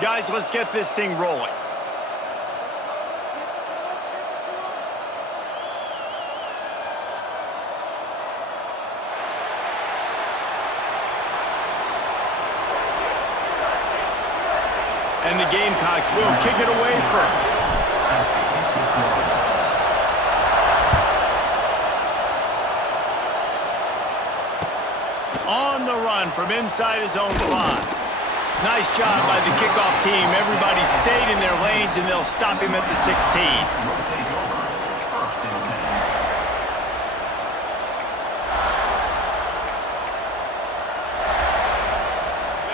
Guys, let's get this thing rolling. And the Gamecocks will kick it away first. On the run from inside his own 5. Nice job by the kickoff team. Everybody stayed in their lanes, and they'll stop him at the 16.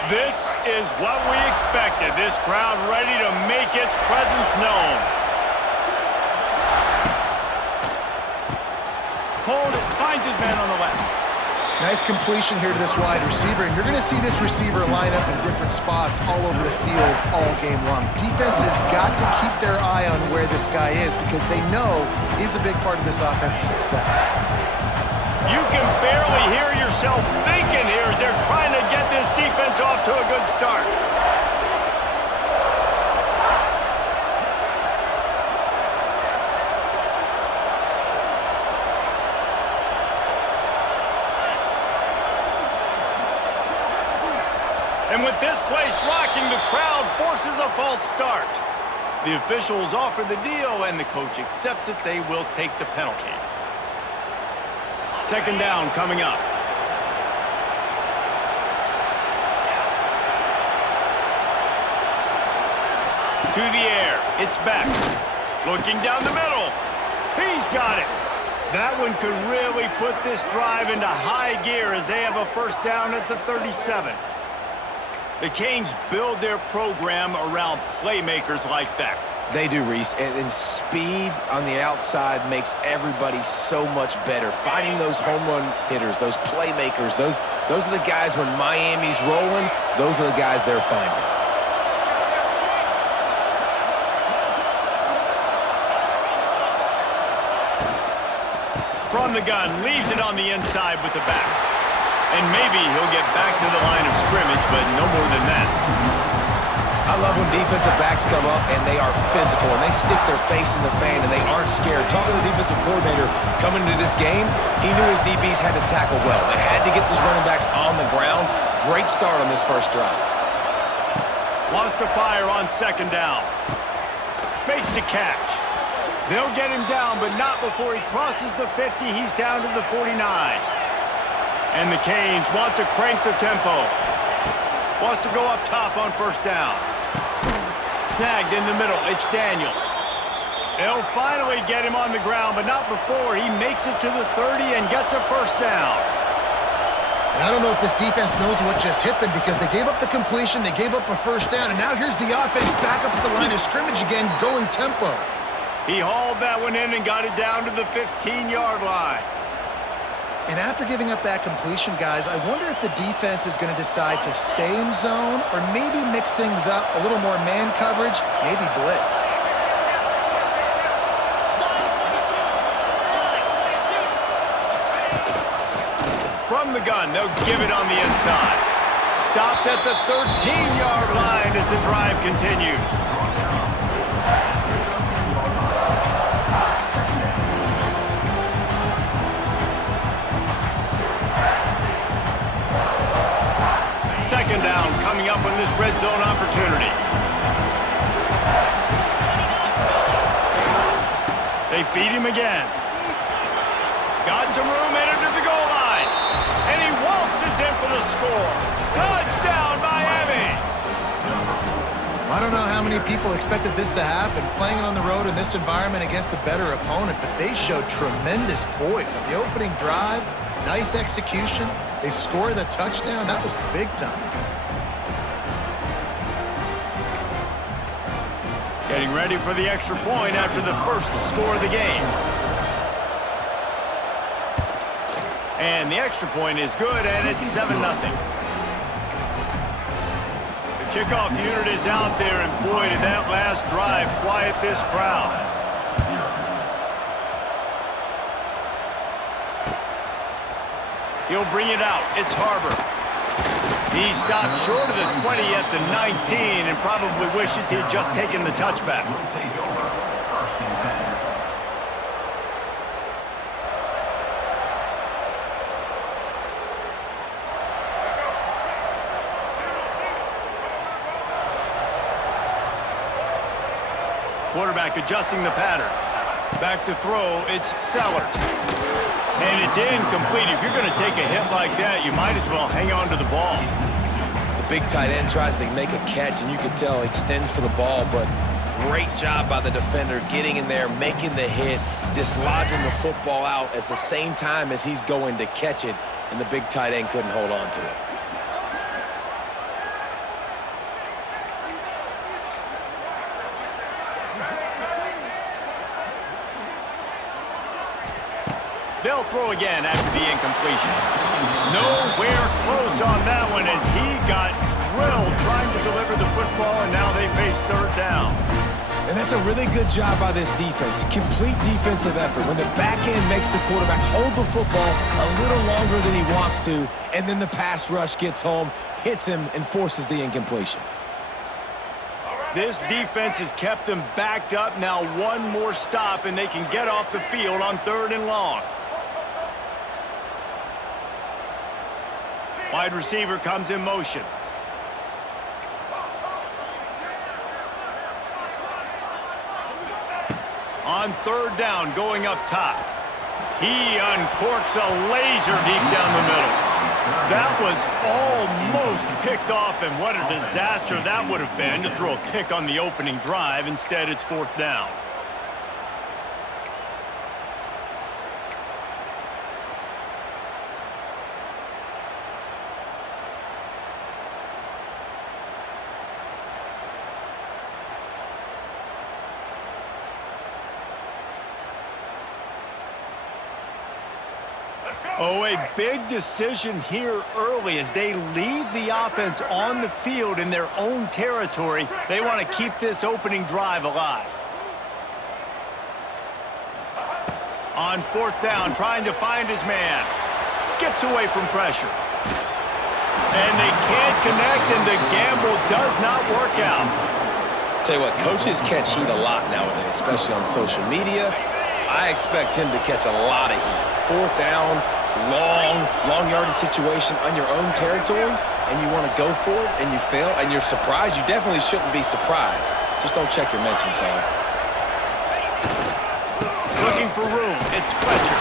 This is what we expected. This crowd ready to make its presence known. Hold it, finds his man on the left. Nice completion here to this wide receiver, and you're going to see this receiver line up in different spots all over the field all game long. Defense has got to keep their eye on where this guy is because they know he's a big part of this offense's success. You can barely hear yourself thinking here as they're trying to get this defense off to a good start. And with this place rocking, the crowd forces a false start. The officials offer the deal, and the coach accepts it. They will take the penalty. Second down coming up. To the air. It's back. Looking down the middle. He's got it. That one could really put this drive into high gear as they have a first down at the 37. The Canes build their program around playmakers like that. They do, Reese, and speed on the outside makes everybody so much better. Finding those home run hitters, those playmakers, those are the guys when Miami's rolling, those are the guys they're finding. From the gun, leaves it on the inside with the back. And maybe he'll get back to the line of scrimmage, but no more than that. I love when defensive backs come up and they are physical and they stick their face in the fan and they aren't scared. Talking to the defensive coordinator coming into this game, he knew his DBs had to tackle well. They had to get those running backs on the ground. Great start on this first drive. Wants to fire on second down. Makes the catch. They'll get him down, but not before he crosses the 50. He's down to the 49. And the Canes want to crank the tempo. Wants to go up top on first down. Snagged in the middle. It's Daniels. They'll finally get him on the ground, but not before he makes it to the 30 and gets a first down. And I don't know if this defense knows what just hit them because they gave up the completion, they gave up a first down, and now here's the offense back up at the line of scrimmage again, going tempo. He hauled that one in and got it down to the 15-yard line. And after giving up that completion, guys, I wonder if the defense is going to decide to stay in zone or maybe mix things up, a little more man coverage, maybe blitz. From the gun, they'll give it on the inside. Stopped at the 13-yard line as the drive continues. Second down coming up on this red zone opportunity. They feed him again. Got some room, entered to the goal line. And he waltzes in for the score. Touchdown, Miami! I don't know how many people expected this to happen, playing on the road in this environment against a better opponent, but they showed tremendous poise on the opening drive. Nice execution. They scored the touchdown. That was big time. Getting ready for the extra point after the first score of the game. And the extra point is good, and it's 7-0. The kickoff unit is out there, and boy, did that last drive quiet this crowd. He'll bring it out. It's Harbor. He stopped short of the 20 at the 19 and probably wishes he had just taken the touchback. Quarterback adjusting the pattern. Back to throw, it's Sellers. And it's incomplete. If you're going to take a hit like that, you might as well hang on to the ball. The big tight end tries to make a catch, and you can tell he extends for the ball, but great job by the defender getting in there, making the hit, dislodging the football out at the same time as he's going to catch it, and the big tight end couldn't hold on to it. They'll throw again after the incompletion. Nowhere close on that one as he got drilled trying to deliver the football, and now they face third down. And that's a really good job by this defense. Complete defensive effort. When the back end makes the quarterback hold the football a little longer than he wants to, and then the pass rush gets home, hits him, and forces the incompletion. This defense has kept them backed up. Now one more stop, and they can get off the field on 3rd and long. Wide receiver comes in motion. On 3rd down, going up top. He uncorks a laser deep down the middle. That was almost picked off, and what a disaster that would have been to throw a pick on the opening drive. Instead, it's 4th down. Oh, a big decision here early as they leave the offense on the field in their own territory. They want to keep this opening drive alive. On 4th down, trying to find his man. Skips away from pressure. And they can't connect, and the gamble does not work out. Tell you what, coaches catch heat a lot nowadays, especially on social media. I expect him to catch a lot of heat. 4th down, long yardage situation on your own territory, and you want to go for it, and you fail, and you're surprised. You definitely shouldn't be surprised. Just don't check your mentions, dog. Looking for room. It's Fletcher.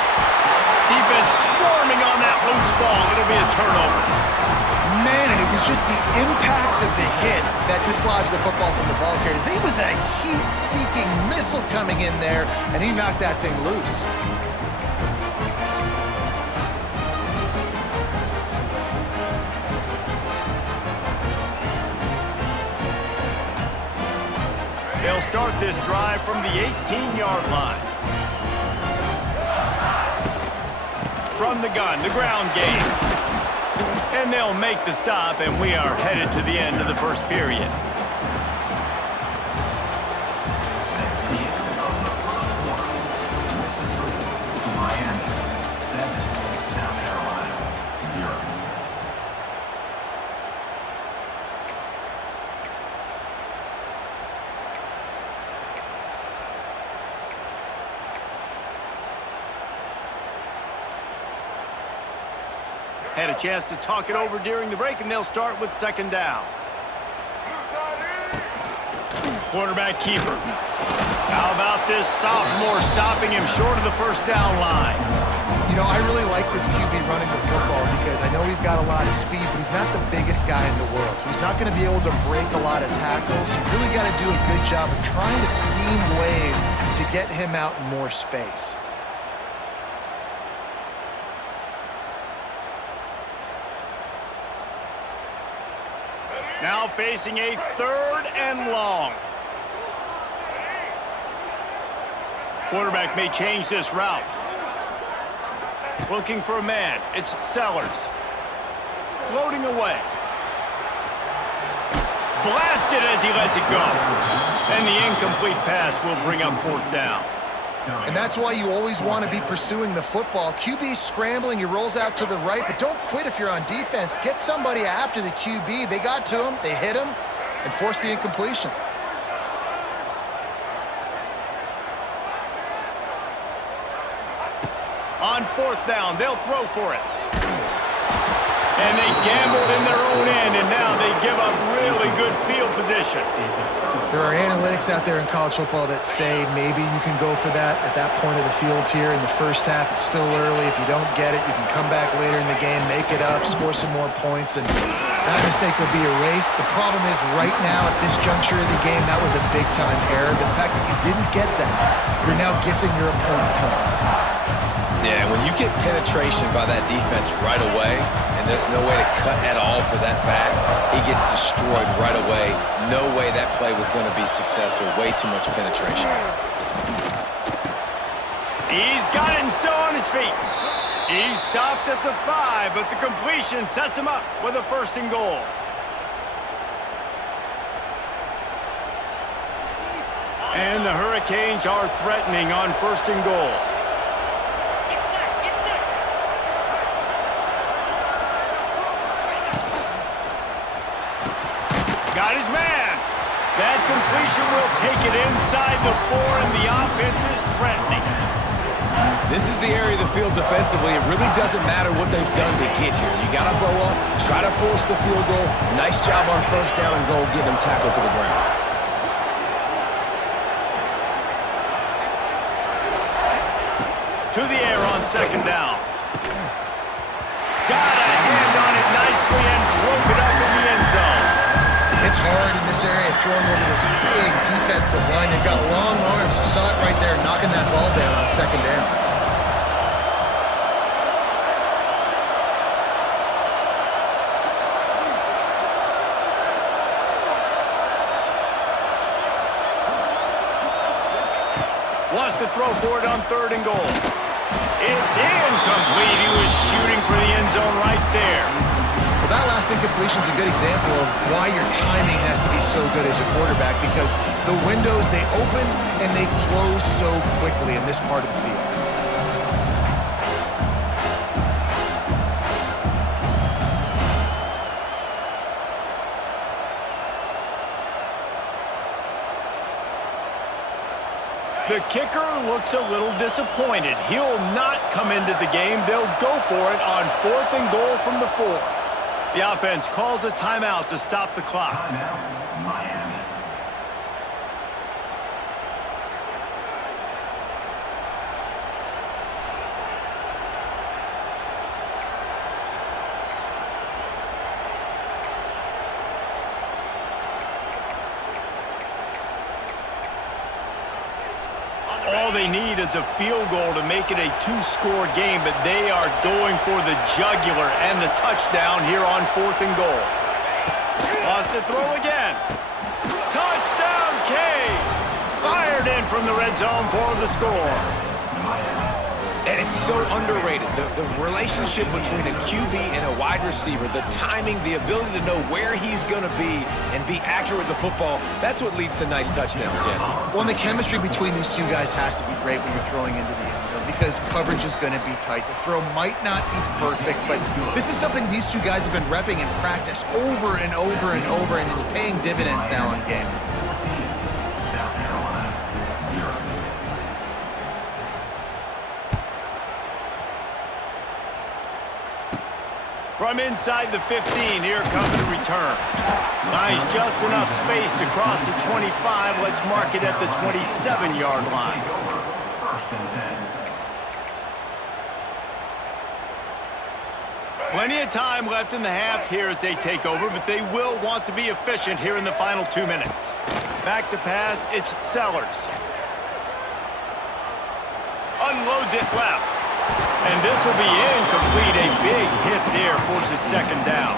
Defense swarming on that loose ball. It'll be a turnover. Man, and it was just the impact of the hit that dislodged the football from the ball carrier. There was a heat-seeking missile coming in there, and he knocked that thing loose. They'll start this drive from the 18-yard line. From the gun, the ground game. And they'll make the stop, and we are headed to the end of the first period. Had a chance to talk it over during the break, and they'll start with 2nd down. Quarterback keeper. How about this sophomore stopping him short of the 1st down line? You know, I really like this QB running the football because I know he's got a lot of speed, but he's not the biggest guy in the world. So he's not going to be able to break a lot of tackles. You really got to do a good job of trying to scheme ways to get him out in more space. Now facing a 3rd and long. Quarterback may change this route. Looking for a man. It's Sellers. Floating away. Blasted as he lets it go. And the incomplete pass will bring up 4th down. And that's why you always want to be pursuing the football. QB's scrambling, he rolls out to the right, but don't quit if you're on defense. Get somebody after the QB. They got to him, they hit him, and forced the incompletion. On 4th down, they'll throw for it. And they gambled in their own end, and now they give up really good field position. There are analytics out there in college football that say maybe you can go for that at that point of the field here in the first half. It's still early. If you don't get it, you can come back later in the game, make it up, score some more points, and that mistake will be erased. The problem is right now at this juncture of the game, that was a big-time error. The fact that you didn't get that, you're now gifting your opponent points. Yeah, when you get penetration by that defense right away, and there's no way to cut at all for that back, he gets destroyed right away. No way that play was going to be successful. Way too much penetration. He's got it and still on his feet. He's stopped at the 5, but the completion sets him up with a 1st and goal. And the Hurricanes are threatening on 1st and goal. Got his man. That completion will take it inside the 4, and the offense is threatening. This is the area of the field defensively. It really doesn't matter what they've done to get here. You got to bow up, try to force the field goal. Nice job on 1st down and goal, getting them tackled to the ground. To the air on 2nd down. Got a hand on it nicely and broke it up in the end zone. It's hard in this area, throwing over this big defensive line. They've got long arms. You saw it right there, knocking that ball down on 2nd down. Wants to throw for it on 3rd and goal. It's incomplete. He was shooting for the end zone right there. Well, that last incompletion is a good example of why your timing has to be so good as a quarterback, because the windows, they open and they close so quickly in this part of the field. The kicker looks a little disappointed. He'll not come into the game. They'll go for it on 4th and goal from the 4. The offense calls a timeout to stop the clock. All they need is a field goal to make it a 2-score game, but they are going for the jugular and the touchdown here on 4th and goal. Wants to throw again. Touchdown, Canes! Fired in from the red zone for the score. And it's so underrated. The relationship between a QB and a wide receiver, the timing, the ability to know where he's going to be and be accurate with the football, that's what leads to nice touchdowns, Jesse. Well, and the chemistry between these two guys has to be great when you're throwing into the end zone, because coverage is going to be tight. The throw might not be perfect, but this is something these two guys have been repping in practice over and over and over, and it's paying dividends now in game. From inside the 15, here comes the return. Nice, just enough space to cross the 25. Let's mark it at the 27-yard line. Plenty of time left in the half here as they take over, but they will want to be efficient here in the final 2 minutes. Back to pass, it's Sellers. Unloads it left. And this will be incomplete. A big hit there forces 2nd down.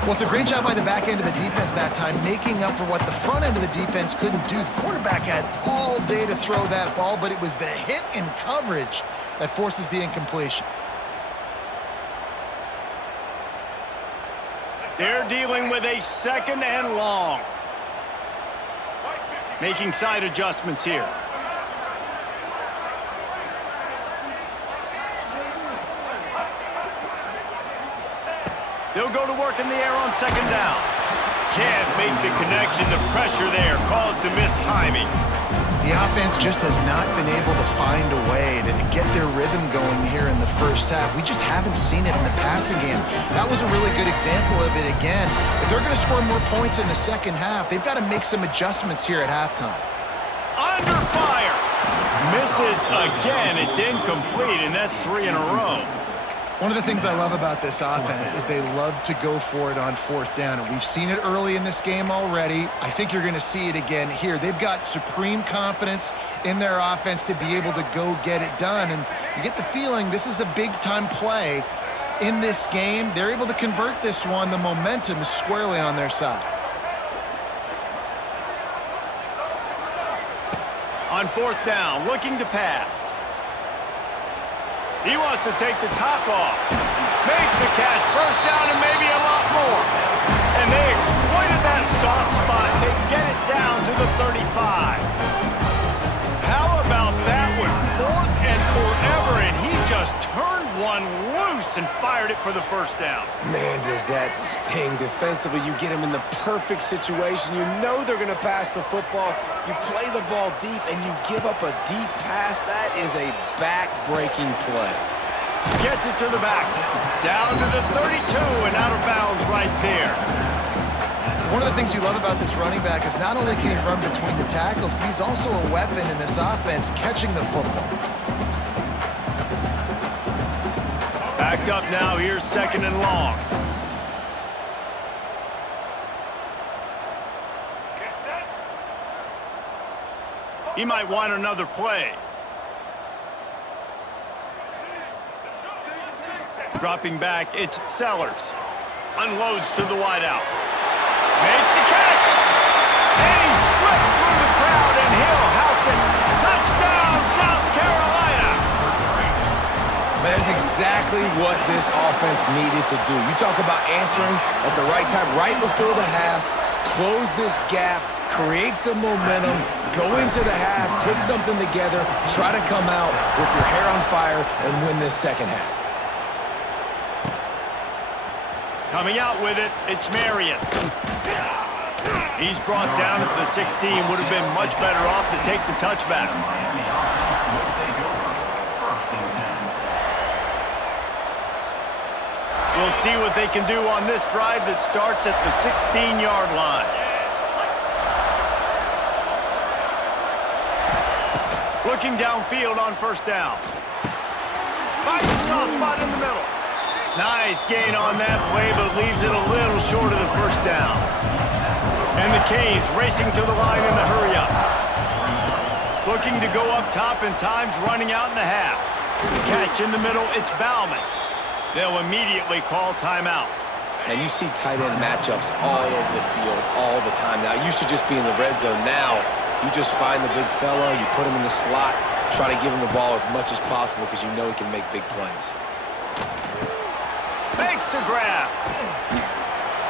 Well, it's a great job by the back end of the defense that time, making up for what the front end of the defense couldn't do. The quarterback had all day to throw that ball, but it was the hit and coverage that forces the incompletion. They're dealing with a 2nd and long. Making side adjustments here. They'll go to work in the air on second down. Can't make the connection. The pressure there caused the missed timing. The offense just has not been able to find a way to get their rhythm going here in the first half. We just haven't seen it in the passing game. That was a really good example of it again. If they're going to score more points in the second half, they've got to make some adjustments here at halftime. Under fire. Misses again. It's incomplete, and that's 3 in a row. One of the things I love about this offense is they love to go for it on fourth down, and we've seen it early in this game already. I think you're going to see it again here. They've got supreme confidence in their offense to be able to go get it done, and you get the feeling this is a big-time play in this game. They're able to convert this one. The momentum is squarely on their side. On fourth down, looking to pass. He wants to take the top off. Makes the catch. First down and maybe a lot more. And they exploited that soft spot. They get it down to the 35. How about that one? 4th and forever, and he just turned one loose and fired it for the first down. Man, does that sting defensively. You get him in the perfect situation. You know they're going to pass the football. You play the ball deep, and you give up a deep pass. That is a back-breaking play. Gets it to the back. Down to the 32 and out of bounds right there. One of the things you love about this running back is not only can he run between the tackles, but he's also a weapon in this offense catching the football. Backed up now. Here's 2nd and long. He might want another play. Dropping back, it's Sellers. Unloads to the wideout. Makes the catch! And he slipped through the crowd, and he'll house it. Touchdown, South Carolina! That is exactly what this offense needed to do. You talk about answering at the right time, right before the half, close this gap, create some momentum, go into the half, put something together, try to come out with your hair on fire and win this second half. Coming out with it, it's Marion. He's brought down at the 16. Would have been much better off to take the touchback. We'll see what they can do on this drive that starts at the 16-yard line. Looking downfield on first down. Finds a soft spot in the middle. Nice gain on that play, but leaves it a little short of the first down. And the Canes racing to the line in the hurry up. Looking to go up top, and time's running out in the half. Catch in the middle, it's Bauman. They'll immediately call timeout. And you see tight end matchups all over the field all the time. Now, it used to just be in the red zone. Now, you just find the big fella, you put him in the slot, try to give him the ball as much as possible because you know he can make big plays. Makes the grab.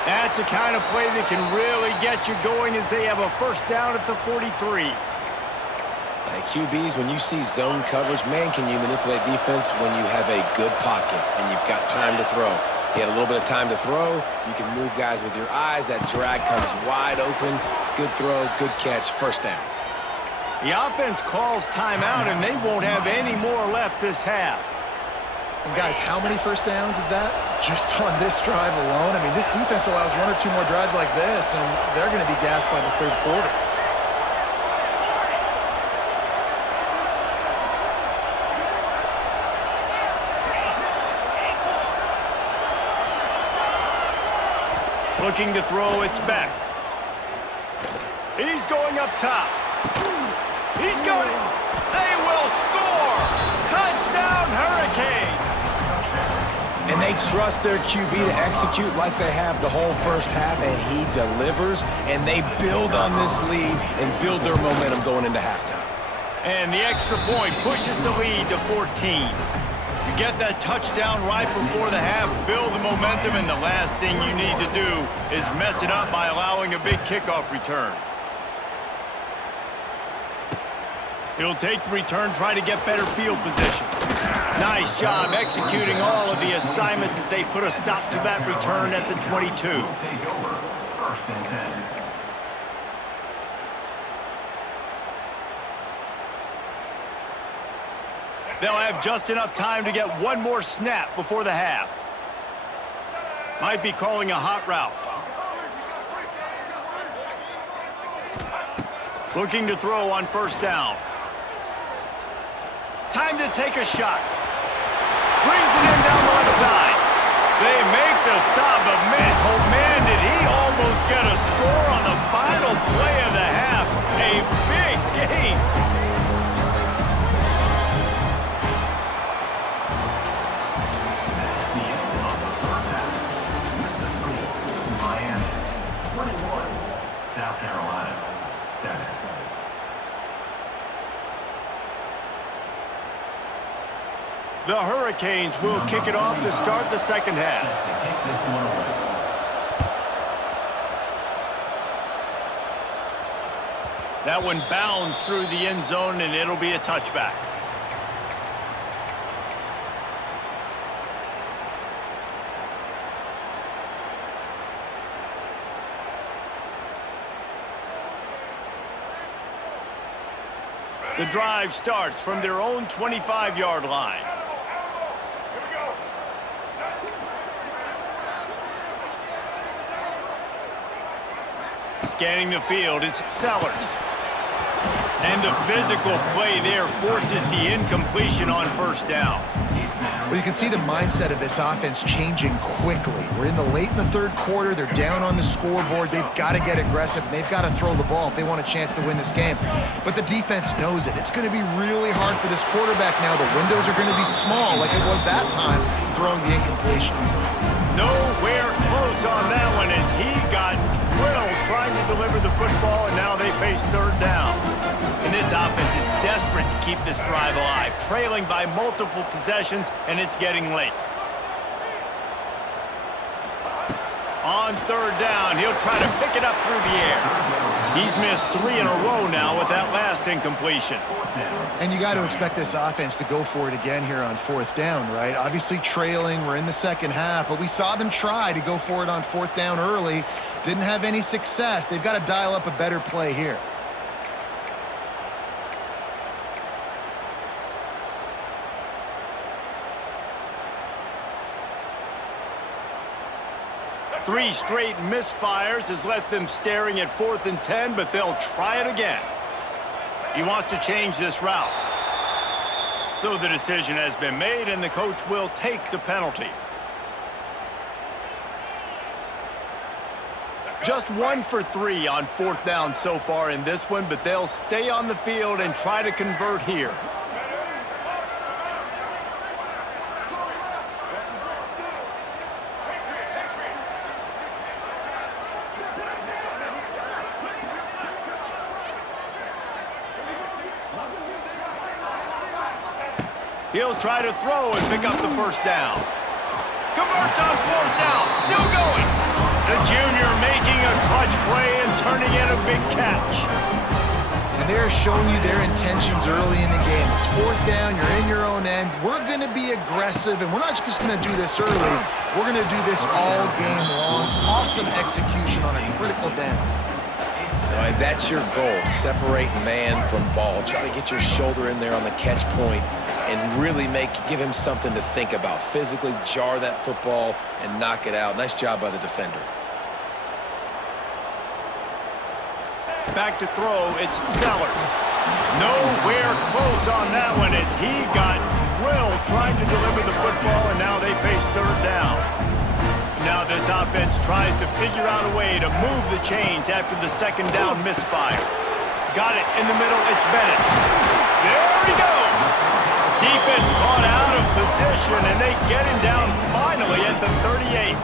That's a kind of play that can really get you going as they have a first down at the 43. QBs, when you see zone coverage, man, can you manipulate defense when you have a good pocket and you've got time to throw. You had a little bit of time to throw. You can move guys with your eyes. That drag comes wide open. Good throw, good catch, first down. The offense calls timeout, and they won't have any more left this half. And guys, how many first downs is that? Just on this drive alone? I mean, this defense allows 1 or 2 more drives like this, and they're going to be gassed by the third quarter. Looking to throw, it's Beck. He's going up top. He's going. They will score! Touchdown, Hurricanes! And they trust their QB to execute like they have the whole first half, and he delivers, and they build on this lead and build their momentum going into halftime. And the extra point pushes the lead to 14. You get that touchdown right before the half, build the momentum, and the last thing you need to do is mess it up by allowing a big kickoff return. He'll take the return, try to get better field position. Nice job executing all of the assignments as they put a stop to that return at the 22. First and 10. They'll have just enough time to get one more snap before the half. Might be calling a hot route. Looking to throw on first down. Time to take a shot. Brings it in down the left side. They make the stop, but man, oh man, did he almost get a score on the final play of the half. A big game. The end of the first half. The score, Miami 21, South Carolina 7. The Hurricanes will kick it off to start the second half. To kick this one away. That one bounds through the end zone, and it'll be a touchback. The drive starts from their own 25-yard line. Scanning the field, it's Sellers. And the physical play there forces the incompletion on first down. Well, you can see the mindset of this offense changing quickly. We're in the third quarter. They're down on the scoreboard. They've got to get aggressive. And they've got to throw the ball if they want a chance to win this game. But the defense knows it. It's going to be really hard for this quarterback now. The windows are going to be small like it was that time throwing the incompletion. Nowhere close on that one as he got drilled trying to deliver the football, and now they face third down. And this offense is desperate to keep this drive alive, trailing by multiple possessions, and it's getting late. On third down, he'll try to pick it up through the air. He's missed 3 in a row now with that last incompletion. And you got to expect this offense to go for it again here on fourth down, right? Obviously trailing, we're in the second half, but we saw them try to go for it on fourth down early. Didn't have any success. They've got to dial up a better play here. Three straight misfires has left them staring at 4th and 10, but they'll try it again. He wants to change this route. So the decision has been made, and the coach will take the penalty. Just 1 for 3 on fourth down so far in this one, but they'll stay on the field and try to convert here. He'll try to throw and pick up the first down. Converts on fourth down, still going. The junior making a clutch play and turning in a big catch. And they're showing you their intentions early in the game. It's fourth down, you're in your own end. We're going to be aggressive, and we're not just going to do this early. We're going to do this all game long. Awesome execution on a critical down. And that's your goal, separate man from ball. Try to get your shoulder in there on the catch point and really give him something to think about. Physically jar that football and knock it out. Nice job by the defender. Back to throw, it's Sellers. Nowhere close on that one as he got drilled trying to deliver the football, and now they face third down. Now this offense tries to figure out a way to move the chains after the second down misfire. Got it in the middle, it's Bennett. There he goes! Defense caught out of position, and they get him down finally at the 38.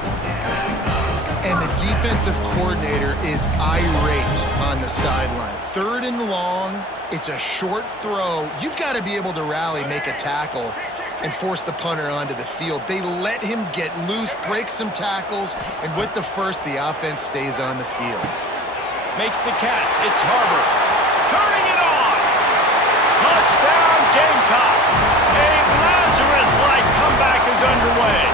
And the defensive coordinator is irate on the sideline. Third and long, it's a short throw. You've got to be able to rally, make a tackle, and force the punter onto the field. They let him get loose, break some tackles, and with the first, the offense stays on the field. Makes the catch. It's Harbor. Turning it on. Touchdown, Gamecocks! A Lazarus-like comeback is underway.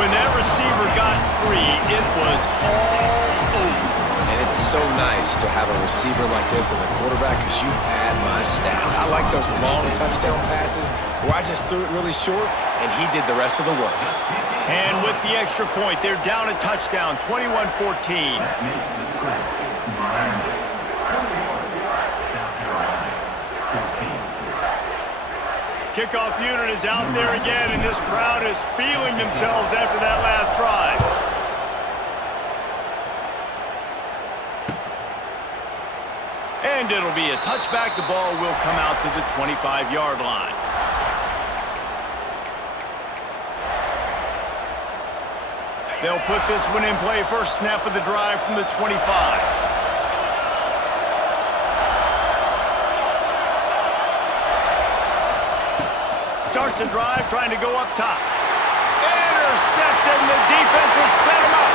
When that receiver got free, it was all over. And it's so nice to have a receiver like this as a quarterback because you pad my stats. I like those long touchdown passes where I just threw it really short and he did the rest of the work. And with the extra point, they're down a touchdown, 21-14. That makes the score Miami 21, South Carolina 14. Kickoff unit is out there again, and this crowd is feeling themselves after that last drive. And it'll be a touchback. The ball will come out to the 25-yard line. They'll put this one in play. First snap of the drive from the 25. Starts the drive, trying to go up top. Intercepted, and the defense has set him up.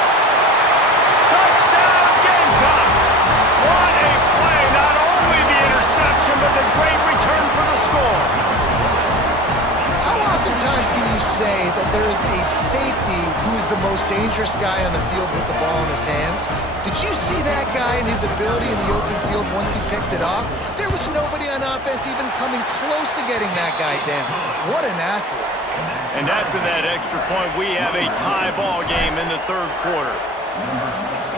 Touchdown, Gamecocks! What a play! Not only the interception, but the great return for the score. How oftentimes can you say that there is a safety who is the most dangerous guy on the field with the ball in his hands? Did you see that guy and his ability in the open field once he picked it off? There was nobody on offense even coming close to getting that guy down. What an athlete. And after that extra point, we have a tie ball game in the third quarter. Number 69,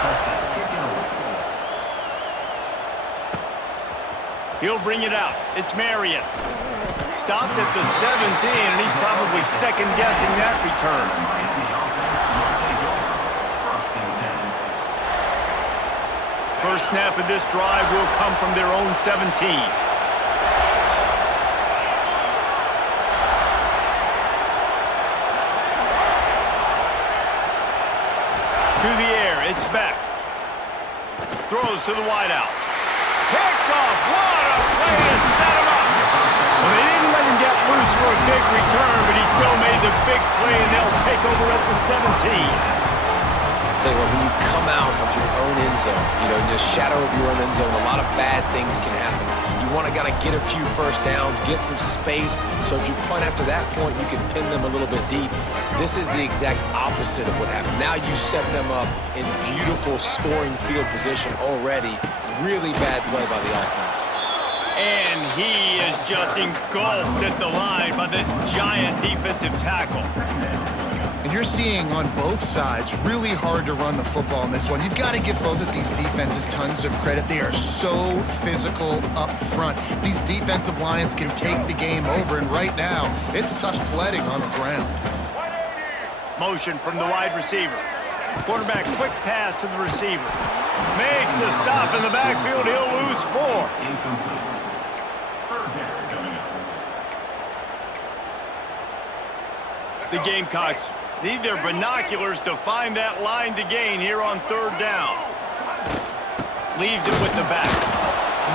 sets it, kick it away. He'll bring it out. It's Marion. Stopped at the 17, and he's probably second-guessing that return. Miami offense must take over. First and 10. First snap of this drive will come from their own 17. To the air, it's back. Throws to the wideout. Picked off. What a play to set him up. Well, they didn't let him get loose for a big return, but he still made the big play, and they'll take over at the 17. Tell you what, when you come out of your own end zone, in the shadow of your own end zone, a lot of bad things can happen. You want to get a few first downs, get some space, so if you punt after that point, you can pin them a little bit deep. This is the exact opposite of what happened. Now you set them up in beautiful scoring field position already. Really bad play by the offense. And he is just engulfed at the line by this giant defensive tackle. And you're seeing on both sides really hard to run the football in this one. You've got to give both of these defenses tons of credit. They are so physical up front. These defensive lines can take the game over, and right now, it's tough sledding on the ground. Motion from the wide receiver. Quarterback quick pass to the receiver. Makes a stop in the backfield. He'll lose 4. Incomplete. Third down coming up. The Gamecocks need their binoculars to find that line to gain here on third down. Leaves it with the back.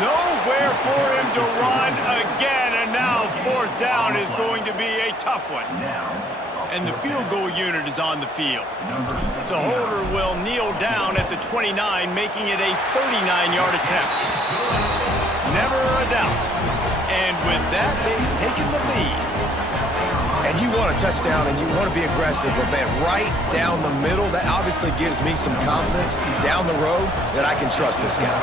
Nowhere for him to run again, and now fourth down is going to be a tough one. And the field goal unit is on the field. The holder will kneel down at the 29, making it a 39-yard attempt. Never a doubt. And with that, they've taken the lead. And you want a touchdown and you want to be aggressive, but man, right down the middle, that obviously gives me some confidence down the road that I can trust this guy.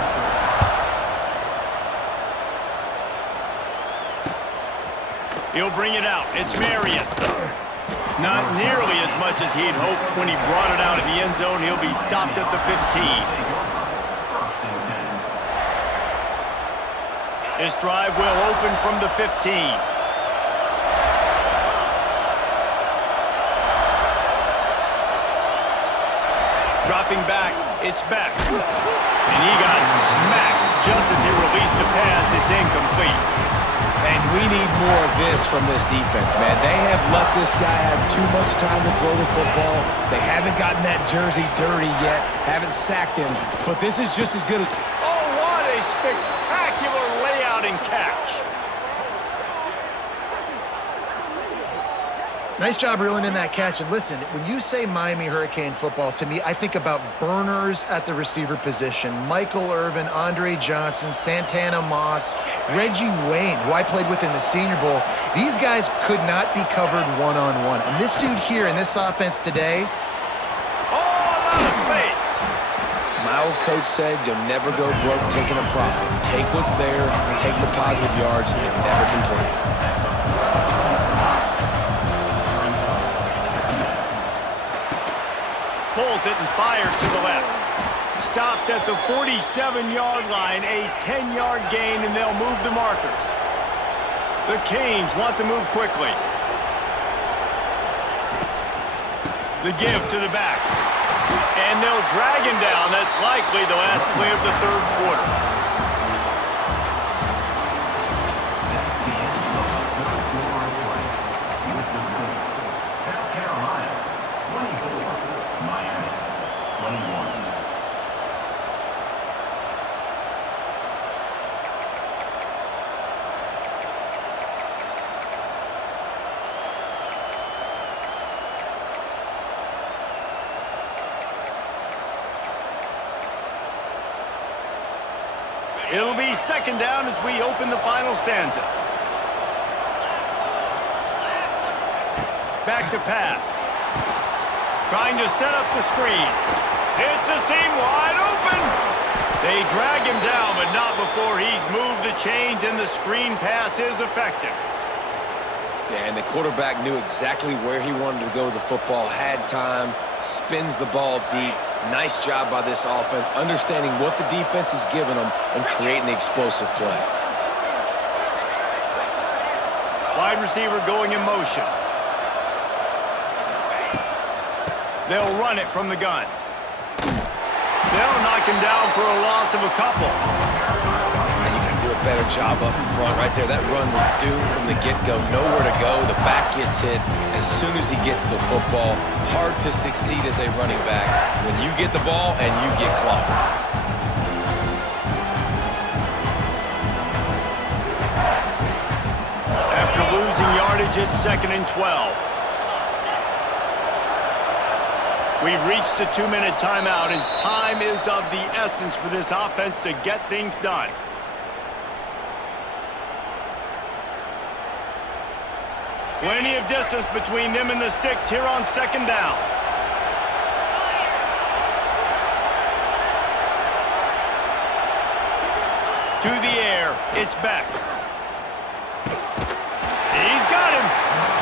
He'll bring it out. It's Marion. Not nearly as much as he'd hoped when he brought it out of the end zone. He'll be stopped at the 15. First and 10. This drive will open from the 15. Dropping back, it's back. And he got smacked just as he released the pass. It's incomplete. And we need more of this from this defense, man. They have let this guy have too much time to throw the football. They haven't gotten that jersey dirty yet, haven't sacked him, but this is just as good as... Oh, what a spectacular layout and catch. Nice job reeling in that catch. And listen, when you say Miami Hurricane football, to me, I think about burners at the receiver position. Michael Irvin, Andre Johnson, Santana Moss, Reggie Wayne, who I played with in the Senior Bowl. These guys could not be covered one-on-one. And this dude here in this offense today, Oh, a lot of space. My old coach said you'll never go broke taking a profit. Take what's there, take the positive yards, and never complain. Pulls it and fires to the left. Stopped at the 47-yard line, a 10-yard gain, and they'll move the markers. The Canes want to move quickly. The give to the back. And they'll drag him down. That's likely the last play of the third quarter. It'll be second down as we open the final stanza. Back to pass. Trying to set up the screen. It's a seam wide open. They drag him down, but not before he's moved the chains, and the screen pass is effective. Yeah, and the quarterback knew exactly where he wanted to go with the football, had time, spins the ball deep. Nice job by this offense, understanding what the defense is giving them and creating the explosive play. Wide receiver going in motion. They'll run it from the gun. They'll knock him down for a loss of a couple. And you got to do a better job up front right there. That run was doomed from the get-go. Nowhere to go. The back gets hit as soon as he gets the football. Hard to succeed as a running back when you get the ball and you get clobbered. After losing yardage, it's 2nd and 12. We've reached the 2-minute timeout, and time is of the essence for this offense to get things done. Plenty of distance between them and the sticks here on 2nd down. To the air, it's Beck. He's got him.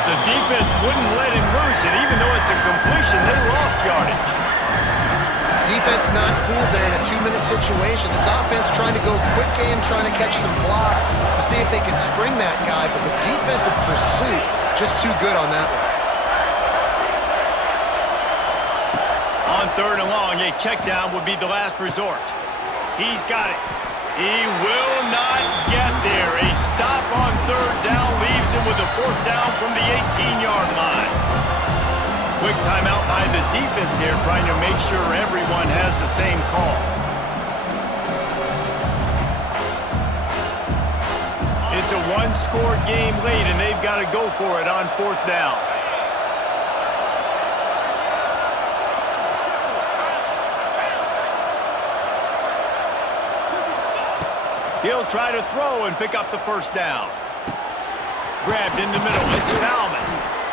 The defense wouldn't let him loose, and even though it's a completion, they lost yardage. defense not fooled there in a 2-minute situation. This offense trying to go quick game, trying to catch some blocks to see if they can spring that guy, but the defensive pursuit just too good on that one. On 3rd and long, a check down would be the last resort. He's got it. He will not get there. A stop on 3rd down leaves him with a 4th down from the 18-yard line. Quick timeout by the defense here, trying to make sure everyone has the same call. It's a one-score game late, and they've got to go for it on 4th down. He'll try to throw and pick up the 1st down. Grabbed in the middle. It's Bauman.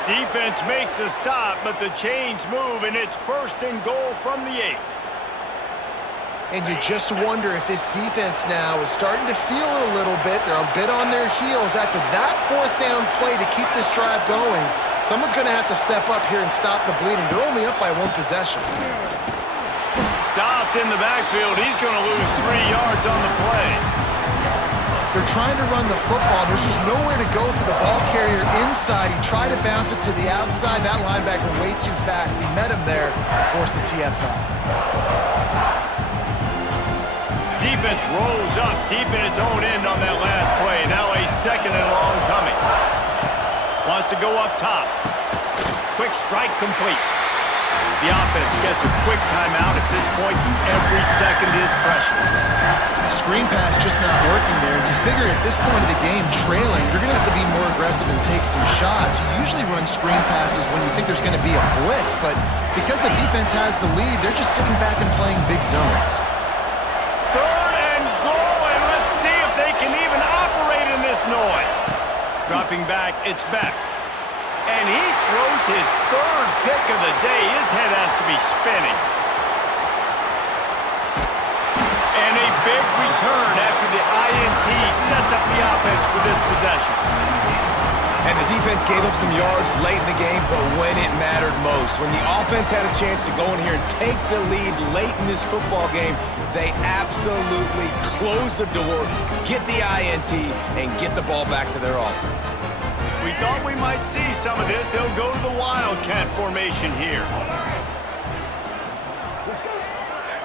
Defense makes a stop, but the chains move, and it's 1st and goal from the 8. And you just wonder if this defense now is starting to feel it a little bit. They're a bit on their heels after that 4th down play to keep this drive going. Someone's going to have to step up here and stop the bleeding. They're only up by 1 possession. Stopped in the backfield. He's going to lose 3 yards on the play. They're trying to run the football. There's just nowhere to go for the ball carrier inside. He tried to bounce it to the outside. That linebacker way too fast. He met him there and forced the TFL. Defense rolls up deep in its own end on that last play. Now a 2nd and long coming. Wants to go up top. Quick strike complete. The offense gets a quick timeout. At this point, every second is precious. Screen pass just not working there. You figure at this point of the game, trailing, you're going to have to be more aggressive and take some shots. You usually run screen passes when you think there's going to be a blitz, but because the defense has the lead, they're just sitting back and playing big zones. Third and goal, and let's see if they can even operate in this noise. Dropping back, it's Beck. And he throws his third pick of the day. His head has to be spinning. And a big return after the INT sets up the offense for this possession. And the defense gave up some yards late in the game, but when it mattered most, when the offense had a chance to go in here and take the lead late in this football game, they absolutely closed the door, get the INT, and get the ball back to their offense. We thought we might see some of this. They'll go to the Wildcat formation here.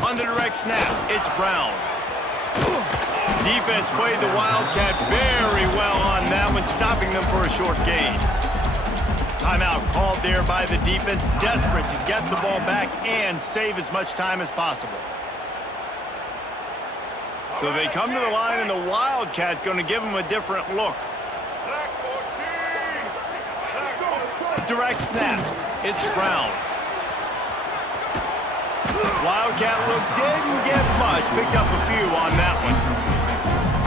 On the direct snap, it's Brown. Defense played the Wildcat very well on that one, stopping them for a short gain. Timeout called there by the defense, desperate to get the ball back and save as much time as possible. So they come to the line, and the Wildcat going to give them a different look. Direct snap, it's Brown. Wildcat look didn't get much, picked up a few on that one.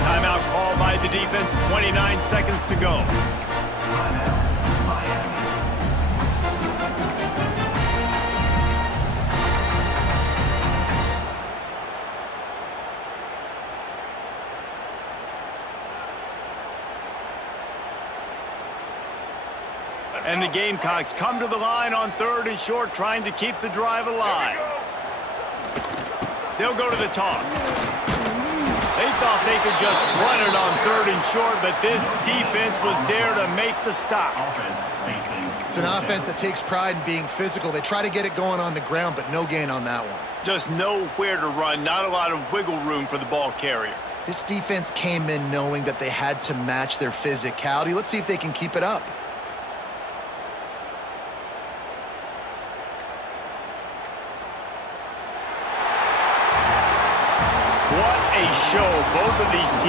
Timeout called by the defense, 29 seconds to go. And the Gamecocks come to the line on third and short, trying to keep the drive alive. They'll go to the toss. They thought they could just run it on third and short, but this defense was there to make the stop. It's an offense that takes pride in being physical. They try to get it going on the ground, but no gain on that one. Just nowhere to run, not a lot of wiggle room for the ball carrier. This defense came in knowing that they had to match their physicality. Let's see if they can keep it up. What a show both of these teams